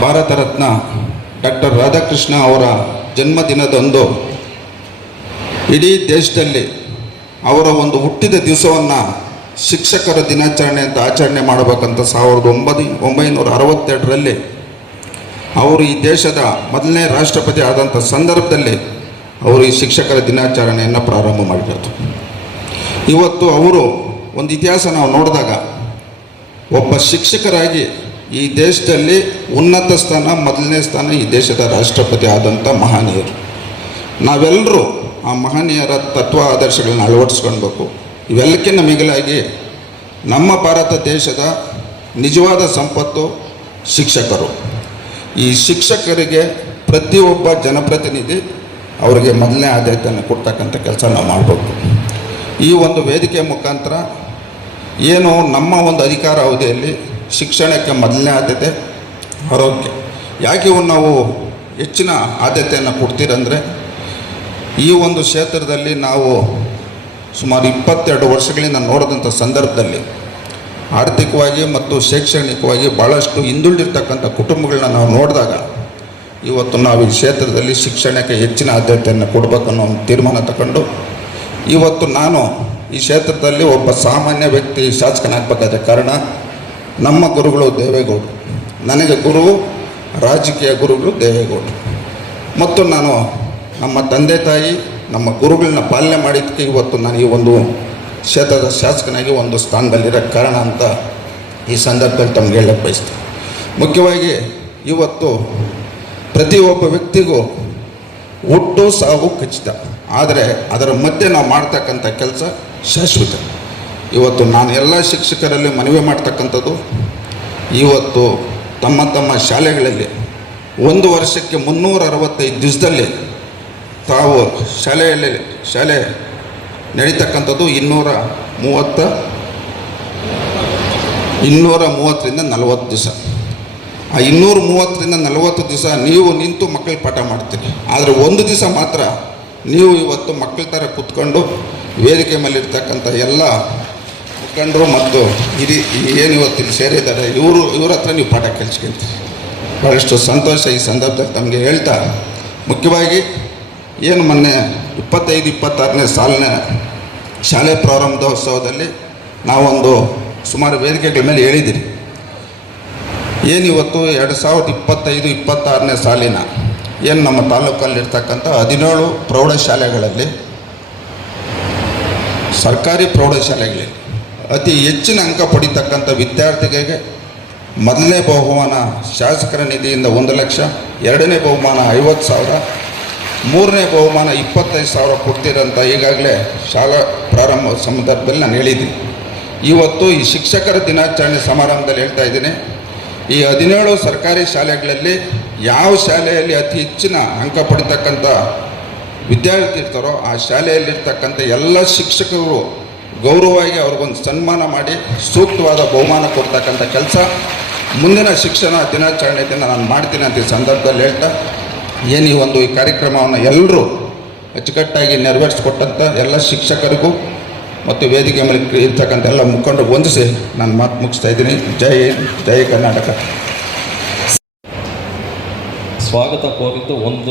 Bharat Ratna doctor Radhakrishna ಅವರ ಜನ್ಮದಿನದಂದು ಇಡೀ ದೇಶದಲ್ಲಿ ಅವರ ಒಂದು ಹುಟ್ಟಿದ ದಿವಸವನ್ನು ಶಿಕ್ಷಕರ ದಿನಾಚರಣೆ ಅಂತ ಆಚರಣೆ ಮಾಡಬೇಕಂತ ಸಾವಿರದ ಒಂಬೈ ಒಂಬೈನೂರ ಅರವತ್ತೆರಡರಲ್ಲಿ ಅವರು ಈ ದೇಶದ ಮೊದಲನೇ ರಾಷ್ಟ್ರಪತಿ ಆದಂಥ ಸಂದರ್ಭದಲ್ಲಿ ಅವರು ಈ ಶಿಕ್ಷಕರ ದಿನಾಚರಣೆಯನ್ನು ಪ್ರಾರಂಭ ಮಾಡಿರೋದು. ಇವತ್ತು ಅವರು ಒಂದು ಇತಿಹಾಸ ನಾವು ನೋಡಿದಾಗ ಒಬ್ಬ ಶಿಕ್ಷಕರಾಗಿ ಈ ದೇಶದಲ್ಲಿ ಉನ್ನತ ಸ್ಥಾನ, ಮೊದಲನೇ ಸ್ಥಾನ ಈ ದೇಶದ ರಾಷ್ಟ್ರಪತಿ ಆದಂಥ ಮಹನೀಯರು. ನಾವೆಲ್ಲರೂ ಆ ಮಹನೀಯರ ತತ್ವ ಆದರ್ಶಗಳನ್ನ ಅಳವಡಿಸ್ಕೊಳ್ಬೇಕು. ಇವೆಲ್ಲಕ್ಕಿಂತ ಮಿಗಿಲಾಗಿ ನಮ್ಮ ಭಾರತ ದೇಶದ ನಿಜವಾದ ಸಂಪತ್ತು ಶಿಕ್ಷಕರು. ಈ ಶಿಕ್ಷಕರಿಗೆ ಪ್ರತಿಯೊಬ್ಬ ಜನಪ್ರತಿನಿಧಿ ಅವರಿಗೆ ಮೊದಲನೇ ಆದ್ಯತೆಯನ್ನು ಕೊಡ್ತಕ್ಕಂಥ ಕೆಲಸ ನಾವು ಮಾಡಬೇಕು. ಈ ಒಂದು ವೇದಿಕೆ ಮುಖಾಂತರ ಏನು ನಮ್ಮ ಒಂದು ಅಧಿಕಾರ ಅವಧಿಯಲ್ಲಿ ಶಿಕ್ಷಣಕ್ಕೆ ಮೊದಲನೇ ಆದ್ಯತೆ ಆರೋಗ್ಯ. ಯಾಕೆ ನಾವು ಹೆಚ್ಚಿನ ಆದ್ಯತೆಯನ್ನು ಕೊಡ್ತೀರಂದರೆ, ಈ ಒಂದು ಕ್ಷೇತ್ರದಲ್ಲಿ ನಾವು ಸುಮಾರು ಇಪ್ಪತ್ತೆರಡು ವರ್ಷಗಳಿಂದ ನೋಡಿದಂಥ ಸಂದರ್ಭದಲ್ಲಿ ಆರ್ಥಿಕವಾಗಿ ಮತ್ತು ಶೈಕ್ಷಣಿಕವಾಗಿ ಭಾಳಷ್ಟು ಹಿಂದುಳಿದಿರ್ತಕ್ಕಂಥ ಕುಟುಂಬಗಳನ್ನ ನಾವು ನೋಡಿದಾಗ, ಇವತ್ತು ನಾವು ಈ ಕ್ಷೇತ್ರದಲ್ಲಿ ಶಿಕ್ಷಣಕ್ಕೆ ಹೆಚ್ಚಿನ ಆದ್ಯತೆಯನ್ನು ಕೊಡಬೇಕನ್ನೋ ಒಂದು ತೀರ್ಮಾನ ತಗೊಂಡು, ಇವತ್ತು ನಾನು ಈ ಕ್ಷೇತ್ರದಲ್ಲಿ ಒಬ್ಬ ಸಾಮಾನ್ಯ ವ್ಯಕ್ತಿ ಶಾಸಕನಾಗಬೇಕಾದ ಕಾರಣ ನಮ್ಮ ಗುರುಗಳು ದೇವೇಗೌಡರು. ನನಗೆ ಗುರು, ರಾಜಕೀಯ ಗುರುಗಳು ದೇವೇಗೌಡರು. ಮತ್ತು ನಾನು ನಮ್ಮ ತಂದೆ ತಾಯಿ, ನಮ್ಮ ಗುರುಗಳನ್ನ ಪಾಲನೆ ಮಾಡಿದ್ದಕ್ಕೆ ಇವತ್ತು ನಾನು ಈ ಒಂದು ಕ್ಷೇತ್ರದ ಶಾಸಕನಾಗಿ ಒಂದು ಸ್ಥಾನದಲ್ಲಿರೋ ಕಾರಣ ಅಂತ ಈ ಸಂದರ್ಭದಲ್ಲಿ ತಮ್ಗೆ ಹೇಳಕ್ಕೆ ಬಯಸ್ತೀನಿ. ಮುಖ್ಯವಾಗಿ ಇವತ್ತು ಪ್ರತಿಯೊಬ್ಬ ವ್ಯಕ್ತಿಗೂ ಹುಟ್ಟು ಸಾವು ಖಚಿತ. ಆದರೆ ಅದರ ಮಧ್ಯೆ ನಾವು ಮಾಡ್ತಕ್ಕಂಥ ಕೆಲಸ ಶಾಶ್ವತ. ಇವತ್ತು ನಾನು ಎಲ್ಲ ಶಿಕ್ಷಕರಲ್ಲಿ ಮನವಿ ಮಾಡ್ತಕ್ಕಂಥದ್ದು, ಇವತ್ತು ತಮ್ಮ ತಮ್ಮ ಶಾಲೆಗಳಲ್ಲಿ ಒಂದು ವರ್ಷಕ್ಕೆ ಮುನ್ನೂರ ಅರವತ್ತೈದು ದಿವಸದಲ್ಲಿ ತಾವು ಶಾಲೆಯಲ್ಲಿ, ಶಾಲೆ ನಡೀತಕ್ಕಂಥದ್ದು ಇನ್ನೂರ ಮೂವತ್ತ, ಇನ್ನೂರ ಮೂವತ್ತರಿಂದ ನಲವತ್ತು ದಿವಸ. ಆ ಇನ್ನೂರ ಮೂವತ್ತರಿಂದ ನಲವತ್ತು ದಿವಸ ನೀವು ನಿಂತು ಮಕ್ಕಳಿಗೆ ಪಾಠ ಮಾಡ್ತೀರಿ. ಆದರೆ ಒಂದು ದಿವಸ ಮಾತ್ರ ನೀವು ಇವತ್ತು ಮಕ್ಕಳ ಥರ ಕೂತ್ಕೊಂಡು ವೇದಿಕೆ ಮೇಲಿರ್ತಕ್ಕಂಥ ಎಲ್ಲ ಮುಖಂಡರು ಮತ್ತು ಇದು ಏನು ಇವತ್ತಿಲ್ಲಿ ಸೇರಿದ್ದಾರೆ, ಇವರು, ಇವ್ರ ಹತ್ರ ನೀವು ಪಾಠ ಕಲಿಸ್ಕೊಂತೀರಿ ಭಾಳಷ್ಟು ಸಂತೋಷ ಈ ಸಂದರ್ಭದಲ್ಲಿ ತಮಗೆ ಹೇಳ್ತಾ, ಮುಖ್ಯವಾಗಿ ಏನು ಮೊನ್ನೆ ಇಪ್ಪತ್ತೈದು, ಇಪ್ಪತ್ತಾರನೇ ಸಾಲಿನ ಶಾಲೆ ಪ್ರಾರಂಭೋತ್ಸವದಲ್ಲಿ ನಾವೊಂದು ಸುಮಾರು ವೇದಿಕೆಗಳ ಮೇಲೆ ಹೇಳಿದ್ದೀರಿ. ಏನು ಇವತ್ತು ಎರಡು ಸಾವಿರದ ಇಪ್ಪತ್ತೈದು, ಇಪ್ಪತ್ತಾರನೇ ಸಾಲಿನ ಏನು ನಮ್ಮ ತಾಲೂಕಲ್ಲಿರ್ತಕ್ಕಂಥ ಹದಿನೇಳು ಪ್ರೌಢಶಾಲೆಗಳಲ್ಲಿ ಸರ್ಕಾರಿ ಪ್ರೌಢಶಾಲೆಗಳಲ್ಲಿ ಅತಿ ಹೆಚ್ಚಿನ ಅಂಕ ಪಡಿತಕ್ಕಂಥ ವಿದ್ಯಾರ್ಥಿಗಳಿಗೆ ಮೊದಲನೇ ಬಹುಮಾನ ಶಾಸಕರ ನಿಧಿಯಿಂದ ಒಂದು ಲಕ್ಷ, ಎರಡನೇ ಬಹುಮಾನ ಐವತ್ತು ಸಾವಿರ, ಮೂರನೇ ಬಹುಮಾನ ಇಪ್ಪತ್ತೈದು ಸಾವಿರ ಕೊಡ್ತೀರಂತ ಈಗಾಗಲೇ ಶಾಲಾ ಪ್ರಾರಂಭ ಸಂದರ್ಭದಲ್ಲಿ ನಾನು ಹೇಳಿದ್ದೀನಿ. ಇವತ್ತು ಈ ಶಿಕ್ಷಕರ ದಿನಾಚರಣೆ ಸಮಾರಂಭದಲ್ಲಿ ಹೇಳ್ತಾ ಇದ್ದೀನಿ. ಈ ಹದಿನೇಳು ಸರ್ಕಾರಿ ಶಾಲೆಗಳಲ್ಲಿ ಯಾವ ಶಾಲೆಯಲ್ಲಿ ಅತಿ ಹೆಚ್ಚಿನ ಅಂಕ ಪಡಿತಕ್ಕಂಥ ವಿದ್ಯಾರ್ಥಿ ಇರ್ತಾರೋ ಆ ಶಾಲೆಯಲ್ಲಿರ್ತಕ್ಕಂಥ ಎಲ್ಲ ಶಿಕ್ಷಕರು ಗೌರವವಾಗಿ ಅವ್ರಿಗೊಂದು ಸನ್ಮಾನ ಮಾಡಿ ಸೂಕ್ತವಾದ ಬಹುಮಾನ ಕೊಡ್ತಕ್ಕಂಥ ಕೆಲಸ. ಮುಂದಿನ ಶಿಕ್ಷಣ ದಿನಾಚರಣೆ ದಿನ ನಾನು ಮಾಡ್ತೀನಿ ಅಂತ ಈ ಸಂದರ್ಭದಲ್ಲಿ ಹೇಳ್ತಾ, ಏನು ಈ ಒಂದು ಈ ಕಾರ್ಯಕ್ರಮವನ್ನು ಎಲ್ಲರೂ ಅಚ್ಚುಕಟ್ಟಾಗಿ ನೆರವೇರಿಸಿಕೊಟ್ಟಂಥ ಎಲ್ಲ ಶಿಕ್ಷಕರಿಗೂ ಮತ್ತು ವೇದಿಕೆ ಮೇಲೆ ಇರ್ತಕ್ಕಂಥ ಎಲ್ಲ ಮುಖಂಡರು ಹೊಂದಿಸಿ ನಾನು ಮಾತು ಮುಗಿಸ್ತಾ ಇದ್ದೀನಿ. ಜೈ ಜೈ ಕರ್ನಾಟಕ. ಸ್ವಾಗತ ಕೋರಿದ್ದು ಒಂದು